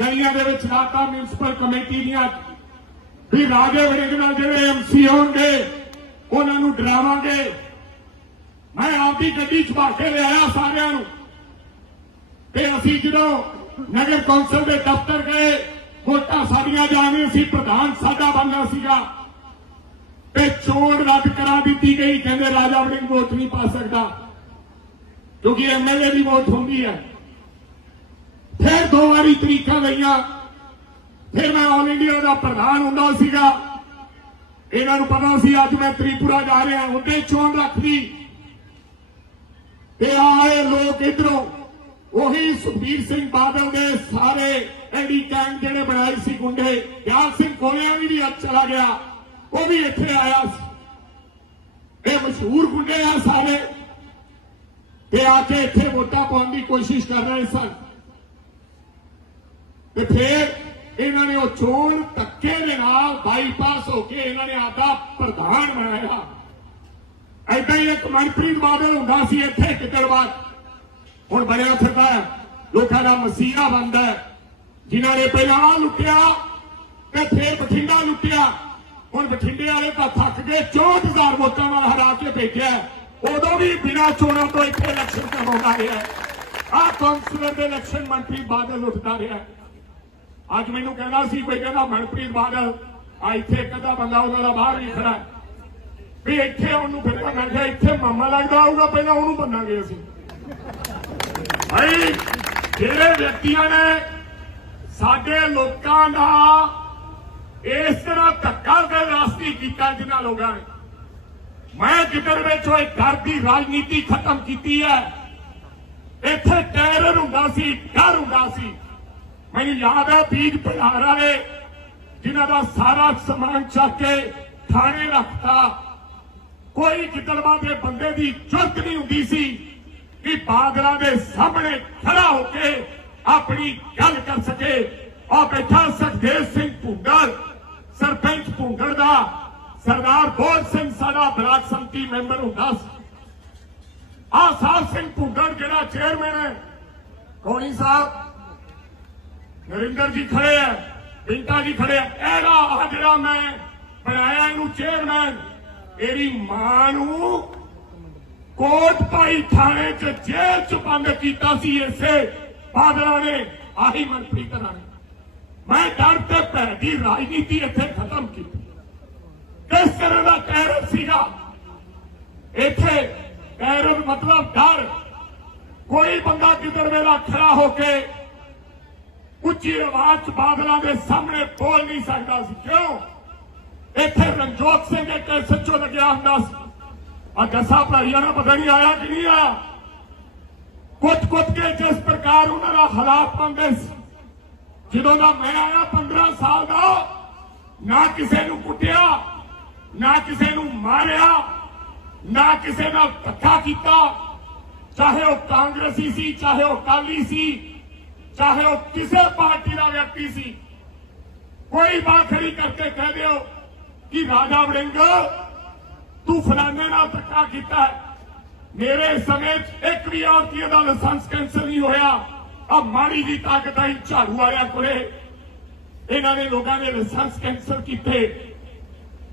ਗਲੀਆਂ ਦੇ ਵਿੱਚ ਲਾਤਾ ਮਿਊਨਿਸਪਲ ਕਮੇਟੀ ਦੀਆਂ ਵੀ ਰਾਜੇ ਵੜਿੰਗ ਨਾਲ ਜਿਹੜੇ ਐਮਸੀ ਹੋਣਗੇ, ਉਹਨਾਂ ਨੂੰ ਡਰਾਵਾਂਗੇ। ਮੈਂ ਆਪਦੀ ਗੱਡੀ ਚ ਭਾ ਕੇ ਲਿਆਇਆ ਸਾਰਿਆਂ ਨੂੰ। ਤੇ ਅਸੀਂ ਜਦੋਂ ਨਗਰ ਕੌਂਸਲ ਦੇ ਦਫ਼ਤਰ ਗਏ, ਵੋਟਾਂ ਸਾਡੀਆਂ ਜਾਣੀਆਂ ਸੀ, ਪ੍ਰਧਾਨ ਸਾਡਾ ਬਣਨਾ ਸੀਗਾ। ਤੇ ਚੋਣ ਰੱਦ ਕਰਾ ਦਿੱਤੀ ਗਈ, ਕਹਿੰਦੇ ਰਾਜਾ ਵੜਿੰਗ ਵੋਟ ਨਹੀਂ ਪਾ ਸਕਦਾ, ਕਿਉਂਕਿ ਐਮਐਲਏ ਦੀ ਵੋਟ ਹੁੰਦੀ ਹੈ। ਫਿਰ ਦੋ ਵਾਰੀ ਤਰੀਕਾਂ ਲਈਆਂ। ਫਿਰ ਮੈਂ ਆਲ ਇੰਡੀਆ ਦਾ ਪ੍ਰਧਾਨ ਹੁੰਦਾ ਸੀਗਾ। ਇਹਨਾਂ ਨੂੰ ਪਤਾ ਸੀ ਅੱਜ ਮੈਂ ਤ੍ਰਿਪੁਰਾ ਜਾ ਰਿਹਾ, ਉਹਦੇ ਚੋਣ ਰੱਖਦੀ ਤੇ ਆਏ ਲੋਕ ਇਧਰੋਂ, ਉਹੀ ਸੁਖਬੀਰ ਸਿੰਘ ਬਾਦਲ ਦੇ ਸਾਰੇ ਐਡੀ ਟੈਂਕ ਜਿਹੜੇ ਬਣਾਏ ਸੀ ਗੁੰਡੇ ਗਿਆਲ ਸਿੰਘ ਕੋਲਿਆਂ ਵੀ ਅੱਜ ਚਲਾ ਗਿਆ, ਉਹ ਵੀ ਇੱਥੇ ਆਇਆ ਸੀ। ਇਹ ਮਸ਼ਹੂਰ ਗੁੰਡੇ ਆ ਸਾਰੇ। ਤੇ ਆ ਕੇ ਇੱਥੇ ਵੋਟਾਂ ਪਾਉਣ ਦੀ ਕੋਸ਼ਿਸ਼ ਕਰ ਰਹੇ ਸਨ। ਤੇ ਫਿਰ ਇਹਨਾਂ ਨੇ ਉਹ ਚੋਣ ਧੱਕੇ ਦੇ ਨਾਲ ਬਾਈਪਾਸ ਹੋ ਕੇ ਇਹਨਾਂ ਨੇ ਆਪਦਾ ਪ੍ਰਧਾਨ ਬਣਾਇਆ। ਐਦਾਂ ਹੀ ਇੱਕ ਮਨਪ੍ਰੀਤ ਬਾਦਲ ਹੁੰਦਾ ਸੀ ਇੱਥੇ ਕਿਤੜਵਾਦ ਹੁਣ ਬਣਿਆ ਫਿਰਦਾ ਲੋਕਾਂ ਦਾ ਮਸੀਹਾ ਬਣਦਾ ਹੈ। ਜਿਨ੍ਹਾਂ ਨੇ ਪਹਿਲਾਂ ਲੁੱਟਿਆ ਤੇ ਫਿਰ ਬਠਿੰਡਾ ਲੁੱਟਿਆ। ਹੁਣ ਬਠਿੰਡੇ ਵਾਲੇ ਤਾਂ ਥੱਕ ਗਏ 64000 ਵੋਟਾਂ ਨਾਲ ਹਰਾ ਕੇ ਭੇਜਿਆ ਉਦੋਂ ਵੀ ਬਿਨਾਂ ਚੋਣਾਂ ਤੋਂ ਇੱਥੇ ਇਲੈਕਸ਼ਨ ਕਰਵਾਉਂਦਾ ਰਿਹਾ ਆਹ ਕੌਂਸਲਰ ਦੇ ਇਲੈਕਸ਼ਨ ਮੰਤਰੀ ਬਾਦਲ ਉੱਠਦਾ ਰਿਹਾ ਅੱਜ ਮੈਨੂੰ ਕਹਿੰਦਾ ਸੀ, ਕੋਈ ਕਹਿੰਦਾ ਮਨਪ੍ਰੀਤ ਬਾਦਲ, ਆ ਇੱਥੇ ਕਦਾ ਬੰਦਾ ਉਹਨਾਂ ਦਾ ਬਾਹਰ ਨਹੀਂ ਖੜਾ ਵੀ ਇੱਥੇ ਉਹਨੂੰ ਫਿਰ ਮੈਂ ਕਿਹਾ ਇੱਥੇ ਮਾਮਾ ਲੱਗਦਾ ਆਊਗਾ ਪਹਿਲਾਂ ਉਹਨੂੰ ਬੰਨਾਂਗੇ ਅਸੀਂ। ਭਾਈ, ਜਿਹੜੇ ਵਿਅਕਤੀਆਂ ਨੇ ਸਾਡੇ ਲੋਕਾਂ ਦਾ ਇਸ ਤਰ੍ਹਾਂ ਧੱਕਾ ਦੇ ਰਾਸਤੀ ਕੀਤਾ ਜਿਨ੍ਹਾਂ ਲੋਕਾਂ ਨੇ। ਮੈਂ ਜਿੱਧਰ ਵਿੱਚ ਉਹ ਡਰ ਦੀ ਰਾਜਨੀਤੀ ਖਤਮ ਕੀਤੀ ਹੈ, ਇੱਥੇ ਟੈਰਰ ਹੁੰਦਾ ਸੀ, ਡਰ ਹੁੰਦਾ ਸੀ। ਮੈਨੂੰ ਯਾਦ ਆ ਬੀਜ ਭੰਡਾਰ ਵਾਲੇ, ਜਿਨ੍ਹਾਂ ਦਾ ਸਾਰਾ ਸਮਾਨ ਚੱਕ ਕੇ ਥਾਣੇ ਰੱਖਤਾ। ਕੋਈ ਗਿੱਦੜਵਾ ਦੇ ਬੰਦੇ ਦੀ ਜੁਰਤ ਨਹੀਂ ਹੁੰਦੀ ਸੀ ਕਿ ਬਾਦਲਾਂ ਦੇ ਸਾਹਮਣੇ ਖੜਾ ਹੋ ਕੇ ਆਪਣੀ ਗੱਲ ਕਰ ਸਕੇ। ਆ ਬੈਠਾ ਸੁਖਦੇਵ ਸਿੰਘ ਭੁੰਗਰ ਸਰਪੰਚ ਭੁੰਗਰ ਦਾ। ਸਰਦਾਰ ਬੋਧ ਸਿੰਘ ਸਾਡਾ ਬਲਾਕ ਸੰਮਤੀ ਮੈਂਬਰ ਹੁੰਦਾ ਸੀ। ਆ ਸਾਹਿਬ ਸਿੰਘ ਭੁੰਗਰ ਜਿਹੜਾ ਚੇਅਰਮੈਨ ਹੈ ਕੋਣੀ ਸਾਹਿਬ ਨਰਿੰਦਰ ਜੀ ਖੜੇ ਆ ਪਿੰਟਾ ਜੀ ਖੜੇ ਆ। ਇਹਦਾ ਆਹ ਜਿਹੜਾ ਮੈਂ ਬਣਾਇਆ, ਇਹਨੂੰ ਚੇਅਰਮੈਨ ਇਹਦੀ ਮਾਂ ਨੂੰ ਕੋਟ ਭਾਈ ਥਾਣੇ ਚ ਜੇਲ੍ਹ ਚ ਬੰਦ ਕੀਤਾ ਸੀ ਇਸੇ। ਬਾਦਲਾਂ ਨੇ ਆਹੀ ਮਨਪ੍ਰੀਤ ਨਾਲ ਮੈਂ ਡਰ ਤੇ ਭੈ ਦੀ ਰਾਜਨੀਤੀ ਇੱਥੇ ਖਤਮ ਕੀਤੀ। ਕਿਸ ਤਰ੍ਹਾਂ ਦਾ ਟੈਰਰ ਸੀਗਾ? ਇੱਥੇ ਟੈਰਰ ਮਤਲਬ ਡਰ। ਕੋਈ ਬੰਦਾ ਕਿਧਰ ਵੇਲਾ ਖੜਾ ਹੋ ਕੇ ਉੱਚੀ ਆਵਾਜ਼ 'ਚ ਬਾਦਲਾਂ ਦੇ ਸਾਹਮਣੇ ਬੋਲ ਨਹੀਂ ਸਕਦਾ ਸੀ। ਕਿਉਂ? ਇੱਥੇ ਰਣਜੋਤ ਸਿੰਘ ਇੱਕ ਸੱਚੋ ਲੱਗਿਆ ਹੁੰਦਾ ਸੀ। ਆ ਦਸਾਂ ਭਾਈਆਂ ਦਾ ਪਤਾ ਨਹੀਂ ਆਇਆ ਕਿ ਨਹੀਂ ਆਇਆ। ਕੁੱਟ ਕੁੱਟ ਕੇ ਜਿਸ ਪ੍ਰਕਾਰ ਉਹਨਾਂ ਦਾ ਹਾਲਾਤ ਬੰਦੇ ਸੀ। ਜਦੋਂ ਦਾ ਮੈਂ ਆਇਆ 15 ਸਾਲ ਦਾ, ਨਾ ਕਿਸੇ ਨੂੰ ਕੁੱਟਿਆ, ਨਾ ਕਿਸੇ ਨੂੰ ਮਾਰਿਆ, ਨਾ ਕਿਸੇ ਨਾਲ ਧੱਕਾ ਕੀਤਾ। ਚਾਹੇ ਉਹ ਕਾਂਗਰਸੀ ਸੀ, ਚਾਹੇ ਉਹ ਕਾਲੀ ਸੀ ਚਾਹੇ ਉਹ ਕਿਸੇ ਪਾਰਟੀ ਦਾ ਵਿਅਕਤੀ ਸੀ। ਕੋਈ ਬਾਤ ਖੜੀ ਕਰਕੇ ਕਹਿ ਦਿਓ ਕਿ ਰਾਜਾ ਵੜਿੰਗ, ਤੂੰ ਫਲਾਣੇ ਨਾਲ ਧੱਕਾ ਕੀਤਾ ਮੇਰੇ ਸਮੇਂ 'ਚ ਇੱਕ ਵੀ ਆਰਤੀ ਦਾ ਲਾਇਸੈਂਸ ਕੈਂਸਲ ਨਹੀਂ ਹੋਇਆ। ਆ ਮਾੜੀ ਦੀ ਤਾਕਤ ਆਈ ਝਾੜੂ ਵਾਲਿਆਂ ਕੋਲੇ। ਇਹਨਾਂ ਨੇ ਲੋਕਾਂ ਦੇ ਲਾਇਸੈਂਸ ਕੈਂਸਲ ਕੀਤੇ।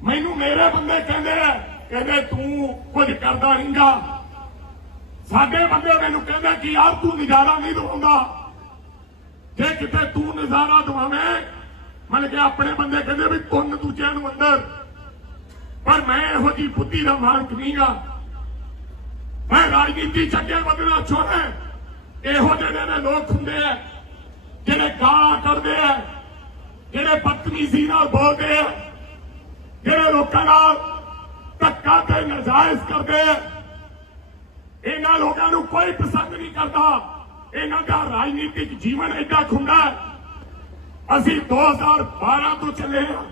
ਮੈਨੂੰ ਮੇਰੇ ਬੰਦੇ ਕਹਿੰਦੇ ਆ, ਕਹਿੰਦੇ ਤੂੰ ਕੁਝ ਕਰਦਾ ਨਹੀਂਗਾ ਸਾਡੇ ਬੰਦੇ ਮੈਨੂੰ ਕਹਿੰਦੇ ਕਿ ਯਾਰ ਤੂੰ ਨਜ਼ਾਰਾ ਨਹੀਂ ਦਵਾਉਂਦਾ ਜੇ ਕਿਤੇ ਤੂੰ ਨਜ਼ਾਰਾ ਦਵਾਵੇਂ, ਮਨ ਕੇ ਆਪਣੇ ਬੰਦੇ ਕਹਿੰਦੇ ਵੀ ਤੁੰਨ ਦੂਜਿਆਂ ਨੂੰ ਅੰਦਰ। ਪਰ ਮੈਂ ਇਹੋ ਜੀ ਬੁੱਧੀ ਦਾ ਮਾਲਕ ਨਹੀਂਗਾ ਮੈਂ ਰਾਜਨੀਤੀ ਚ ਅੱਗੇ ਵਧਣਾ ਚਾਹੁੰਦਾ ਇਹੋ ਜਿਹੇ ਨੇ ਲੋਕ ਹੁੰਦੇ ਆ, ਜਿਹੜੇ ਗਾਲਾਂ ਕੱਢਦੇ ਆ, ਜਿਹੜੇ ਬਦਤਮੀਜ਼ੀ ਨਾਲ ਬੋਲਦੇ ਆ, ਜਿਹੜੇ ਲੋਕਾਂ ਨਾਲ ਧੱਕਾ ਤੇ ਨਜਾਇਜ਼ ਕਰਦੇ ਆ। ਇਹਨਾਂ ਲੋਕਾਂ ਨੂੰ ਕੋਈ ਪਸੰਦ ਨਹੀਂ ਕਰਦਾ। ਇਹਨਾਂ ਦਾ ਰਾਜਨੀਤਿਕ ਜੀਵਨ ਐਡਾ ਖੁੰਡਾ ਹੈ ਅਸੀਂ 2012 ਤੋਂ ਚੱਲੇ ਹਾਂ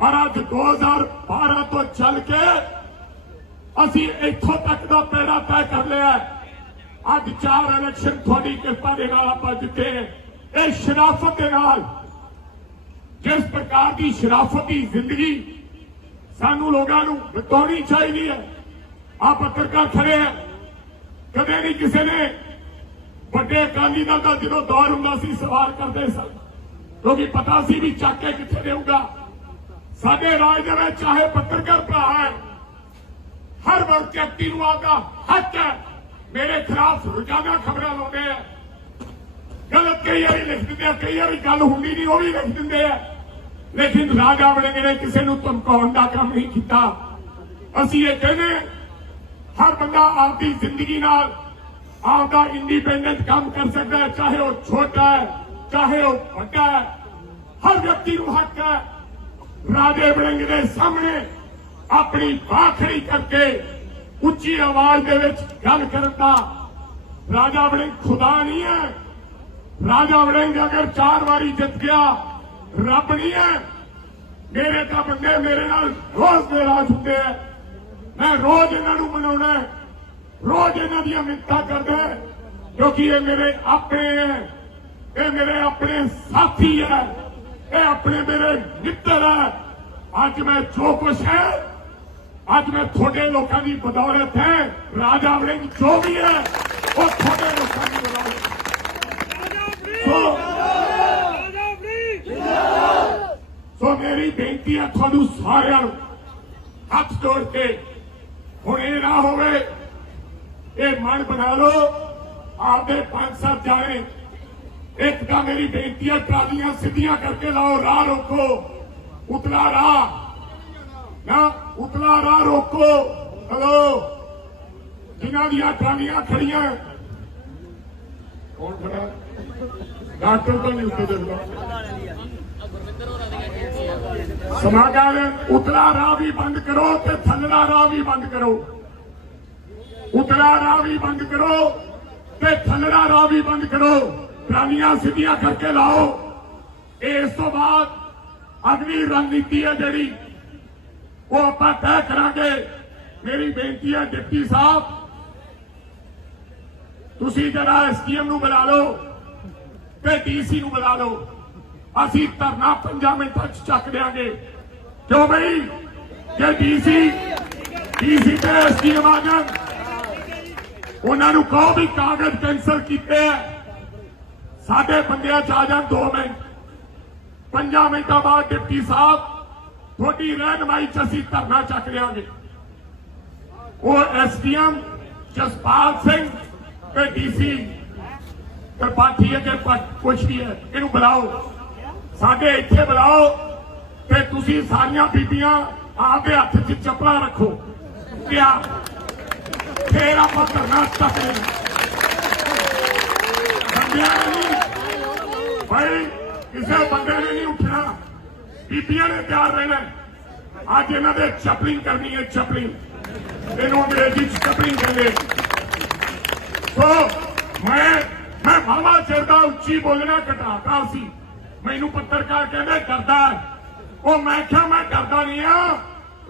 ਔਰ ਅੱਜ 2012 ਤੋਂ ਚੱਲ ਕੇ ਅਸੀਂ ਇੱਥੋਂ ਤੱਕ ਦਾ ਪੈੜਾ ਤੈਅ ਕਰ ਲਿਆ ਹੈ। ਅੱਜ ਚਾਰ ਇਲੈਕਸ਼ਨ ਤੁਹਾਡੀ ਕਿਰਪਾ ਦੇ ਨਾਲ ਆਪਾਂ ਜਿੱਤੇ ਨੇ। ਇਹ ਸ਼ਰਾਫਤ ਦੇ ਨਾਲ ਜਿਸ ਪ੍ਰਕਾਰ ਦੀ ਸ਼ਰਾਫਤੀ ਜ਼ਿੰਦਗੀ ਸਾਨੂੰ ਲੋਕਾਂ ਨੂੰ ਬਤਾਉਣੀ ਚਾਹੀਦੀ ਹੈ ਆ ਪੱਤਰਕਾਰ ਵੱਡੇ ਅਕਾਲੀ ਦਲ ਦਾ ਜਦੋਂ ਦੌਰ ਹੁੰਦਾ ਸੀ, ਸਵਾਰ ਕਰਦੇ ਸਨ। ਕਿਉਂਕਿ ਪਤਾ ਸੀ ਵੀ ਚੱਕ ਕੇ ਕਿੱਥੇ ਦੇਊਗਾ। ਸਾਡੇ ਰਾਜ ਦੇ ਵਿੱਚ ਚਾਹੇ ਪੱਤਰਕਾਰ ਭਰਾ ਹੈ, ਹਰ ਵਕਤ ਵਿਅਕਤੀ ਨੂੰ ਆਪਦਾ ਹੱਕ ਹੈ। ਮੇਰੇ ਖਿਲਾਫ ਰੋਜ਼ਾਨਾ ਖਬਰਾਂ ਲਾਉਂਦੇ ਆ। ਗਲਤ ਕਈ ਵਾਰੀ ਲਿਖ ਦਿੰਦੇ ਆ, ਕਈ ਵਾਰੀ ਗੱਲ ਹੁੰਦੀ ਨਹੀਂ, ਉਹ ਵੀ ਲਿਖ ਦਿੰਦੇ ਆ। ਲੇਕਿਨ ਰਾਜਾ ਵੜਿੰਗ ਨੇ, ਕਿਸੇ ਨੂੰ ਧਮਕਾਉਣ ਦਾ ਕੰਮ ਨਹੀਂ ਕੀਤਾ। ਅਸੀਂ ਇਹ ਕਹਿੰਦੇ ਹਰ ਬੰਦਾ ਆਪਦੀ ਜ਼ਿੰਦਗੀ ਨਾਲ ਆਪਦਾ ਇੰਡੀਪੈਂਡੈਂਟ ਕੰਮ ਕਰ ਸਕਦਾ ਹੈ ਚਾਹੇ ਉਹ ਛੋਟਾ ਹੈ ਚਾਹੇ ਉਹ ਵੱਡਾ ਹੈ ਹਰ ਵਿਅਕਤੀ ਨੂੰ ਹੱਕ ਹੈ ਰਾਜੇ ਵੜਿੰਗ ਦੇ ਸਾਹਮਣੇ ਆਪਣੀ ਬਾਹ ਖੜੀ ਕਰਕੇ ਉੱਚੀ ਆਵਾਜ਼ ਦੇ ਵਿੱਚ ਗੱਲ ਕਰਨ ਦਾ ਰਾਜਾ ਵੜਿੰਗ ਖੁਦਾ ਨਹੀਂ ਹੈ ਰਾਜਾ ਵੜਿੰਗ ਅਗਰ ਚਾਰ ਵਾਰੀ ਜਿੱਤ ਗਿਆ ਰੱਬ ਨਹੀਂ ਹੈ ਮੇਰੇ ਤਾਂ ਬੰਦੇ ਮੇਰੇ ਨਾਲ ਰੋਜ਼ ਨਾਰਾਜ਼ ਹੁੰਦੇ ਆ ਮੈਂ ਰੋਜ਼ ਇਹਨਾਂ ਨੂੰ ਮਨਾਉਣਾ ਰੋਜ਼ ਇਹਨਾਂ ਦੀਆਂ ਮਿੰਤਾਂ ਕਰਦਾ ਹੈ, ਕਿਉਂਕਿ ਇਹ ਮੇਰੇ ਆਪਣੇ ਹੈ ਇਹ ਮੇਰੇ ਆਪਣੇ ਸਾਥੀ ਹੈ ਇਹ ਆਪਣੇ ਮੇਰੇ ਮਿੱਤਰ ਹੈ। ਅੱਜ ਮੈਂ ਜੋ ਕੁਛ ਹੈ ਅੱਜ ਮੈਂ ਤੁਹਾਡੇ ਲੋਕਾਂ ਦੀ ਬਦੌਲਤ ਹੈ ਰਾਜਾ ਵੜਿੰਗ ਜੋ ਵੀ ਹੈ ਉਹ ਤੁਹਾਡੇ ਲੋਕਾਂ ਦੀ ਬਦੌਲਤ ਸੋ ਮੇਰੀ ਬੇਨਤੀ ਹੈ ਤੁਹਾਨੂੰ ਸਾਰਿਆਂ ਨੂੰ ਹੱਥ ਜੋੜ ਕੇ ਹੁਣ ਇਹ ਨਾ ਹੋਵੇ ਇਹ ਮਨ ਬਣਾ ਲਓ ਆਪਦੇ ਪੰਜ ਸੱਤ ਜਾਣੇ ਇੱਕ ਤਾਂ ਮੇਰੀ ਬੇਨਤੀ ਹੈ ਟਰਾਲੀਆਂ ਸਿੱਧੀਆਂ ਕਰਕੇ ਲਾਓ ਰਾਹ ਰੋਕੋ ਉਤਲਾ ਰਾਹ ਨਾ ਉਤਲਾ ਰਾਹ ਰੋਕੋ ਹਲੋ ਜਿਨ੍ਹਾਂ ਦੀਆਂ ਟਰਾਲੀਆਂ ਖੜੀਆਂ ਕੌਣ ਖੜਾ ਡਾਕਟਰ ਤਾਂ ਨਹੀਂ ਉੱਤੇ ਦੇਖਦਾ ਸਮਾਗਮ ਉਤਲਾ ਰਾਹ ਵੀ ਬੰਦ ਕਰੋ ਤੇ ਥੱਲੜਾ ਰਾਹ ਵੀ ਬੰਦ ਕਰੋ ਉਤਲਾ ਰਾਹ ਵੀ ਬੰਦ ਕਰੋ ਤੇ ਥੱਲੜਾ ਰਾਹ ਵੀ ਬੰਦ ਕਰੋ। ਟਰਾਲੀਆਂ ਸਿੱਧੀਆਂ ਕਰਕੇ ਲਾਓ। ਇਸ ਤੋਂ ਬਾਅਦ ਅਗਲੀ ਰਣਨੀਤੀ ਹੈ ਜਿਹੜੀ, ਉਹ ਆਪਾਂ ਤੈਅ ਕਰਾਂਗੇ। ਮੇਰੀ ਬੇਨਤੀ ਹੈ, ਡਿਪਟੀ ਸਾਹਿਬ, ਤੁਸੀਂ ਜਿਹੜਾ ਐਸਡੀਐਮ ਨੂੰ ਬੁਲਾ ਲਓ ਤੇ ਡੀਸੀ ਨੂੰ ਬੁਲਾ ਲਓ। ਅਸੀਂ ਧਰਨਾ 5 ਮਿੰਟਾਂ ਚ ਚੱਕ ਦਿਆਂਗੇ। ਕਿਉਂ ਬਈ? ਜੇ ਡੀਸੀ ਡੀਸੀ ਤੇ ਐਸਟੀਐਮ ਆ ਜਾਣ ਉਹਨਾਂ ਨੂੰ ਕਹੋ ਵੀ ਕਾਗਜ਼ ਕੈਂਸਲ ਕੀਤੇ ਆ। ਸਾਡੇ ਬੰਦਿਆਂ ਚ ਆ ਜਾਣ 2 ਮਿੰਟ। 5 ਮਿੰਟਾਂ ਬਾਅਦ ਡਿਪਟੀ ਸਾਹਿਬ, ਤੁਹਾਡੀ ਰਹਿਨਮਾਈ ਚ ਅਸੀਂ ਧਰਨਾ ਚੱਕ ਲਿਆਂਗੇ। ਉਹ ਐਸਡੀਐਮ ਜਸਪਾਲ ਸਿੰਘ ਤੇ ਡੀਸੀ ਤਰਪਾਠੀ ਹੈ ਕਿ ਕੁਛ ਵੀ ਹੈ, ਇਹਨੂੰ ਬੁਲਾਓ। ਸਾਡੇ ਇੱਥੇ ਬੁਲਾਓ ਤੇ ਤੁਸੀਂ ਸਾਰੀਆਂ ਬੀਬੀਆਂ ਆਪਦੇ ਹੱਥ 'ਚ ਚੱਪਲਾਂ ਰੱਖੋ। ਕਿਆ? ਫੇਰ ਆਪਾਂ ਕਰਨਾ ਚੱਕਦੇ ਬੰਦਿਆਂ ਨੇ ਭਾਈ, ਕਿਸੇ ਬੰਦੇ ਨੇ ਨਹੀਂ ਉੱਠਣਾ। ਬੀਬੀਆਂ ਨੇ ਤਿਆਰ ਰਹਿਣਾ। ਅੱਜ ਇਹਨਾਂ ਦੇ ਚੱਪਲਿੰਗ ਕਰਨੀ ਹੈ, ਚਪਲਿੰਗ। ਇਹਨੂੰ ਅੰਗਰੇਜ਼ੀ ਚ ਚੱਪਲਿੰਗ ਕਹਿੰਦੇ ਸੋ, ਮੈਂ ਮੈਂ ਬਾਬਾ ਚਿਰ ਦਾ ਉੱਚੀ ਬੋਲਣਾ ਘਟਾਤਾ ਸੀ। ਮੈਨੂੰ ਪੱਤਰਕਾਰ ਕਹਿੰਦੇ ਡਰਦਾ ਉਹ ਮੈਂ ਕਿਹਾ, ਮੈਂ ਡਰਦਾ ਨਹੀਂ ਆ।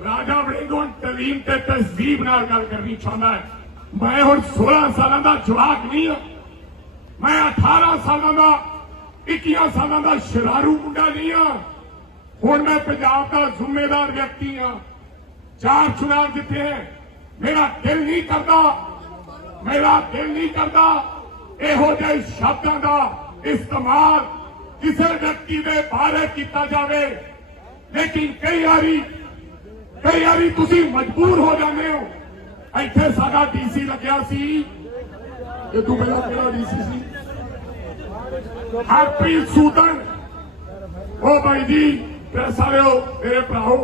ਰਾਜਾ ਵੜਿੰਗ ਹੁਣ ਤਲੀਮ ਤੇ ਤਹਿਜ਼ੀਬ ਨਾਲ ਗੱਲ ਕਰਨੀ ਚਾਹੁੰਦਾ ਹੈ। ਮੈਂ ਹੁਣ 16 ਸਾਲਾਂ ਦਾ ਜਵਾਕ ਨਹੀਂ ਹਾਂ। ਮੈਂ 18 ਸਾਲਾਂ ਦਾ 21 ਸਾਲਾਂ ਦਾ ਸ਼ਰਾਰੂ ਮੁੰਡਾ ਨਹੀਂ ਹਾਂ। ਹੁਣ ਮੈਂ ਪੰਜਾਬ ਦਾ ਜ਼ਿੰਮੇਦਾਰ ਵਿਅਕਤੀ ਹਾਂ। ਚਾਰ ਚੁਣਾਵ ਜਿੱਤੇ ਮੇਰਾ ਦਿਲ ਨਹੀਂ ਕਰਦਾ। ਮੇਰਾ ਦਿਲ ਨਹੀਂ ਕਰਦਾ ਇਹੋ ਜਿਹੇ ਸ਼ਬਦਾਂ ਦਾ ਇਸਤੇਮਾਲ ਕਿਸੇ ਵਿਅਕਤੀ ਦੇ ਬਾਰੇ ਕੀਤਾ ਜਾਵੇ। ਲੇਕਿਨ ਕਈ ਵਾਰੀ ਕਈ ਵਾਰੀ ਤੁਸੀਂ ਮਜਬੂਰ ਹੋ ਜਾਂਦੇ ਹੋ। ਇੱਥੇ ਸਾਡਾ ਡੀਸੀ ਲੱਗਿਆ ਸੀ। ਇਹ ਤੋਂ ਪਹਿਲਾਂ ਕਿਹੜਾ ਡੀਸੀ ਸੀ। ਹਰਪ੍ਰੀਤ ਸੂਤਨ ਉਹ ਬਾਈ ਜੀ ਤੇ ਸਾਰਿਓ, ਮੇਰੇ ਭਰਾਓ,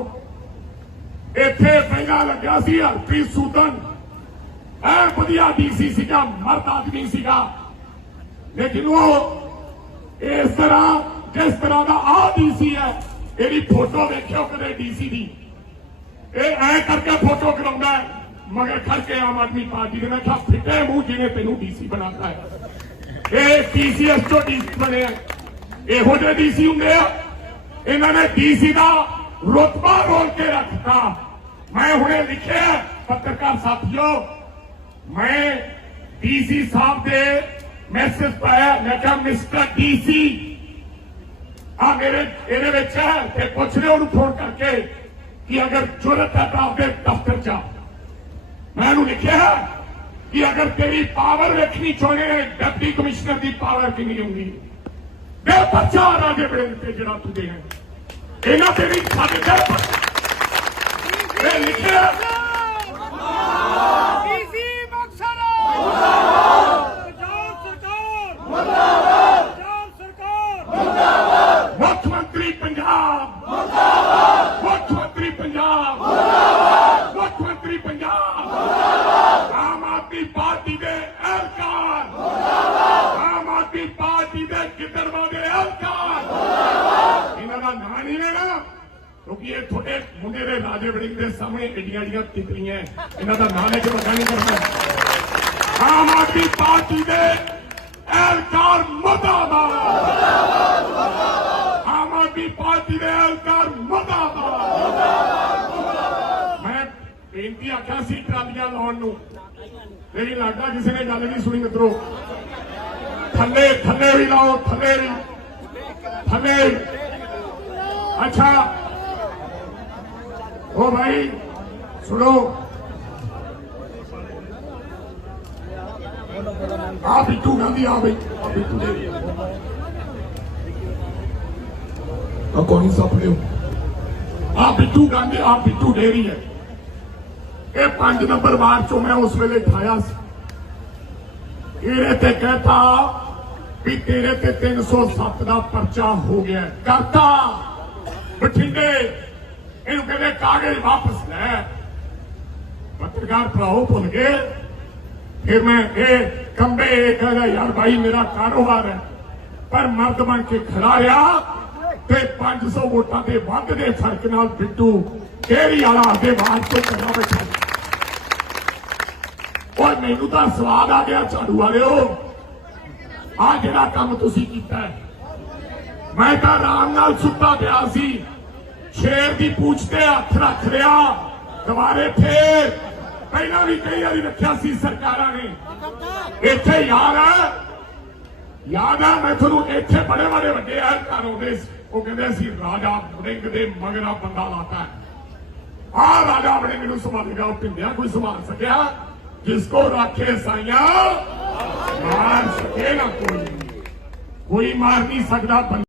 ਇੱਥੇ ਪਹਿਲਾਂ ਲੱਗਿਆ ਸੀ ਹਰਪ੍ਰੀਤ ਸੂਤਨ ਐ ਵਧੀਆ ਡੀਸੀ ਸੀਗਾ, ਮਰਦ ਆਦਮੀ ਸੀਗਾ। ਲੇਕਿਨ ਉਹ ਇਸ ਤਰ੍ਹਾਂ, ਜਿਸ ਤਰ੍ਹਾਂ ਦਾ ਆ ਡੀਸੀ ਹੈ, ਇਹਦੀ ਫੋਟੋ ਵੇਖਿਓ ਕਦੇ ਡੀਸੀ ਦੀ। ਇਹ ਐ ਕਰਕੇ ਫੋਟੋ ਕਰਾਉਂਦਾ ਮਗਰ ਖੜ ਕੇ ਆਮ ਆਦਮੀ ਪਾਰਟੀ ਦੇ ਨਾਲ ਫਿੱਟੇ ਮੂੰਹ ਜਿਹਨੇ ਤੈਨੂੰ ਡੀਸੀ ਬਣਾਤਾ ਹੈ। ਇਹ ਟੀਸੀਐਸ ਤੋਂ ਡੀਸੀ ਬਣਿਆ ਇਹੋ ਜਿਹੇ ਡੀਸੀ ਹੁੰਦੇ ਆ, ਇਹਨਾਂ ਨੇ ਡੀਸੀ ਦਾ ਰੁਤਬਾ ਰੋਲ ਕੇ ਰੱਖਤਾ। ਮੈਂ ਹੁਣੇ ਲਿਖਿਆ ਪੱਤਰਕਾਰ ਸਾਥੀਓ, ਮੈਂ ਡੀਸੀ ਸਾਹਿਬ ਦੇ ਮੈਸੇਜ ਪਾਇਆ, ਮੈਂ ਕਿਹਾ ਮਿਸਟਰ ਡੀਸੀ, ਆ ਮੇਰੇ, ਇਹਦੇ ਵਿੱਚ ਹੈ, ਤੇ ਪੁੱਛ ਲਿਓ ਉਹਨੂੰ ਫੋਨ ਕਰਕੇ। ਕਿ ਅਗਰ ਜ਼ਰੂਰਤ ਹੈ ਤਾਂ ਆਪਦੇ ਦਫ਼ਤਰ ਚ ਆ। ਮੈਂ ਉਹਨੂੰ ਲਿਖਿਆ ਕਿ ਅਗਰ ਤੇਰੀ ਪਾਵਰ ਵੇਖਣੀ ਚਾਹੇ ਡਿਪਟੀ ਕਮਿਸ਼ਨਰ ਦੀ ਪਾਵਰ ਕਿੰਨੀ ਹੁੰਦੀ ਦੇ ਪਰਚਾ ਰਾਜੇ ਬੜੇ ਤੇ ਜਿਹੜਾ ਤੂੰ ਦੇ ਹੈ ਇਹਨਾਂ ਤੇ ਵੀ ਸਾਡੇ ਤੇ ਪਰਚਾ ਇਹ ਲਿਖਿਆ ਡੀਸੀ ਬਖਸ਼ਰ ਪੰਜਾਬ ਸਰਕਾਰ ਪੰਜਾਬ ਸਰਕਾਰ ਮੁੱਖ ਮੰਤਰੀ ਪੰਜਾਬ ਮੁੱਖ ਮੰਤਰੀ ਪੰਜਾਬ ਮੁੱਖ ਮੰਤਰੀ ਪੰਜਾਬ ਆਮ ਆਦਮੀ ਪਾਰਟੀ ਦੇ ਅਹਲਕਾਰ ਆਮ ਆਦਮੀ ਪਾਰਟੀ ਦੇ ਗਿੱਦੜਵਾ ਦੇ ਅਹਲਕਾਰ ਇਹਨਾਂ ਦਾ ਨਾਂ ਨਹੀਂ ਲੈਣਾ ਕਿਉਂਕਿ ਇਹ ਤੁਹਾਡੇ ਮੁੰਡੇ ਦੇ ਰਾਜੇ ਵੜਿੰਗ ਦੇ ਸਾਹਮਣੇ ਏਡੀਆਂ ਏਡੀਆਂ ਤਿਤਲੀਆਂ ਇਹਨਾਂ ਦਾ ਨਾਂ ਲੈ ਕੇ ਪਤਾ ਨਹੀਂ ਕਰਨਾ ਆਮ ਆਦਮੀ ਪਾਰਟੀ ਦੇ ਅਹਲਕਾਰ ਮੁਰਦਾਬਾਦ। ਆਮ ਆਦਮੀ ਪਾਰਟੀ ਦੇ ਅਹਲਕਾਰ ਮੁਰਦਾਬਾਦ। ਮੈਂ ਬੇਨਤੀ ਆਖਿਆ ਸੀ ਟਰਾਲੀਆਂ ਲਾਉਣ ਨੂੰ। ਮੇਰੀ ਲੱਗਦਾ ਕਿਸੇ ਨੇ ਗੱਲ ਨਹੀਂ ਸੁਣੀ ਮਿੱਤਰੋ। ਥੱਲੇ ਥੱਲੇ ਵੀ ਲਾਓ, ਥੱਲੇ ਵੀ। ਥੱਲੇ ਅੱਛਾ ओ भाई सुनो आप बिट्टू गांधी आ भाई आप बिट्टू दे अब कौन सा पड़े हो आप बिट्टू गांधी आप बिट्टू डेरी है ਇਹ 5 ਨੰਬਰ ਵਾਰ ਚੋਂ ਮੈਂ ਉਸ ਵੇਲੇ ਠਾਇਆ ਸੀ ਇਹਦੇ ਤੇ ਕਹਤਾ ਵੀ ਤੇਰੇ ਤੇ 307 ਦਾ ਪਰਚਾ ਹੋ ਗਿਆ ਹੈ। ਕਰਤਾ ਬਠਿੰਡੇ ਇਹਨੂੰ ਕਹਿੰਦੇ ਕਾਗਜ਼ ਵਾਪਸ ਲੈ। ਪੱਤਰਕਾਰ ਭਰਾਓ, ਭੁੱਲ ਗਏ। ਫਿਰ ਮੈਂ ਇਹ ਕੰਬੇ ਇਹ ਕਹਿੰਦਾ, ਯਾਰ ਭਾਈ ਮੇਰਾ ਕਾਰੋਬਾਰ ਹੈ। ਪਰ ਮਰਦ ਬਣ ਕੇ ਖੜਾ ਰਿਹਾ ਤੇ 500 ਵੋਟਾਂ ਦੇ ਵੱਧ ਦੇ ਫ਼ਰਕ ਨਾਲ ਬਿੱਟੂ ਕਿਹੜੀ ਵਾਲਾ ਦੇ ਬਾਅਦ ਤੋਂ ਕਰਨਾ ਬੈਠਾ। ਓਏ, ਮੈਨੂੰ ਤਾਂ ਸਵਾਦ ਆ ਗਿਆ, ਝਾੜੂ ਵਾਲਿਓ। ਆ ਜਿਹੜਾ ਕੰਮ ਤੁਸੀਂ ਕੀਤਾ ਮੈਂ ਤਾਂ ਆਰਾਮ ਨਾਲ ਸੁੱਤਾ ਪਿਆ ਸੀ। ਸ਼ੇਰ ਦੀ ਪੂਛ ਤੇ ਹੱਥ ਰੱਖ ਲਿਆ। ਦੁਬਾਰੇ ਫੇਰ ਪਹਿਲਾਂ ਵੀ ਕਈ ਵਾਰੀ ਰੱਖਿਆ ਸੀ ਸਰਕਾਰਾਂ ਨੇ। ਇੱਥੇ ਯਾਰ ਆ। ਯਾਦ ਆ, ਮੈਂ ਤੁਹਾਨੂੰ ਇੱਥੇ ਬੜੇ ਬੜੇ ਵੱਡੇ ਅਹਲਕਾਰ ਆਉਂਦੇ ਸੀ। ਉਹ ਕਹਿੰਦੇ ਸੀ ਰਾਜਾ ਵੜਿੰਗ ਦੇ ਮਗਰਾ ਬੰਦਾ ਲਾਤਾ। ਆ ਰਾਜਾ ਵੜਿੰਗ ਨੂੰ ਸੰਭਾਲੇਗਾ ਉਹ ਪਿੰਡਿਆ ਕੋਈ ਸੰਭਾਲ ਸਕਿਆ? ਜਿਸ ਕੋ ਰੱਖੇ ਸਾਈਆਂ, ਮਾਰ ਸਕੇ ਨਾ ਕੋਈ। ਕੋਈ ਮਾਰ ਨਹੀਂ ਸਕਦਾ, ਬੰਦਾ